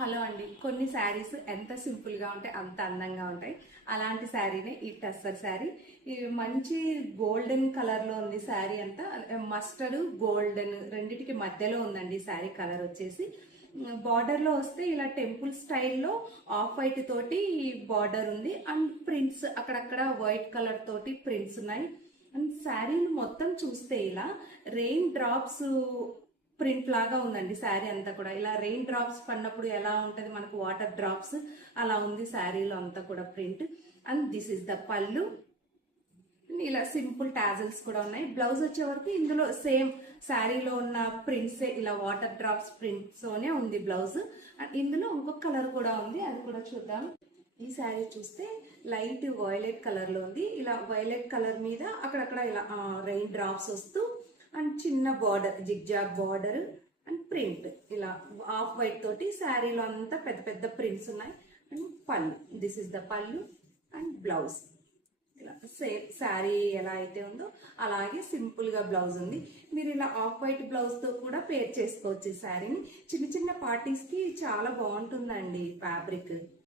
Hello అండి. కొన్ని శారీస్ ఎంత సింపుల్గా ఉంటాయి అంత అందంగా ఉంటాయి. అలాంటి శారీనే ఈ టస్సర్ శారీ. ఇది మంచి గోల్డెన్ కలర్లో ఉంది శారీ అంతా. మస్టర్డ్ గోల్డెన్ రెండిటికి మధ్యలో ఉందండి ఈ శారీ కలర్ వచ్చేసి. బార్డర్లో వస్తే ఇలా టెంపుల్ స్టైల్లో ఆఫ్ వైట్ తోటి బార్డర్ ఉంది అండ్ ప్రింట్స్ అక్కడక్కడ వైట్ కలర్ తోటి ప్రింట్స్ ఉన్నాయి. అండ్ శారీని మొత్తం చూస్తే ఇలా రెయిన్ డ్రాప్స్ ప్రింట్ లాగా ఉందండి శారీ అంతా కూడా. ఇలా రెయిన్ డ్రాప్స్ పడినప్పుడు ఎలా ఉంటది మనకు వాటర్ డ్రాప్స్ అలా ఉంది శారీలో అంతా కూడా print. And this is the పళ్ళు. ఇలా సింపుల్ టాజల్స్ కూడా ఉన్నాయి. బ్లౌజ్ వచ్చే వరకు ఇందులో సేమ్ శారీలో ఉన్న ప్రింట్స్ ఇలా వాటర్ డ్రాప్స్ ప్రింట్స్ తోనే ఉంది బ్లౌజ్. అండ్ ఇందులో ఇంకొక కలర్ కూడా ఉంది, అది కూడా చూద్దాం. ఈ శారీ చూస్తే లైట్ వైలెట్ కలర్ లో ఉంది. ఇలా వైలెట్ కలర్ మీద అక్కడక్కడ ఇలా రెయిన్ డ్రాప్స్ వస్తూ అండ్ చిన్న border zigzag border and print ఇలా ఆఫ్ వైట్ తోటి శారీలో అంతా పెద్ద పెద్ద ప్రింట్స్ ఉన్నాయి. అండ్ పళ్ళు, దిస్ ఇస్ ద పళ్ళు అండ్ బ్లౌజ్. ఇలా సేమ్ శారీ ఎలా అయితే ఉందో అలాగే సింపుల్ గా బ్లౌజ్ ఉంది. మీరు ఇలా ఆఫ్ వైట్ బ్లౌజ్ తో కూడా పేర్ చేసుకోవచ్చు ఈ శారీని. చిన్న చిన్న పార్టీస్ కి చాలా బాగుంటుందండి ఫ్యాబ్రిక్.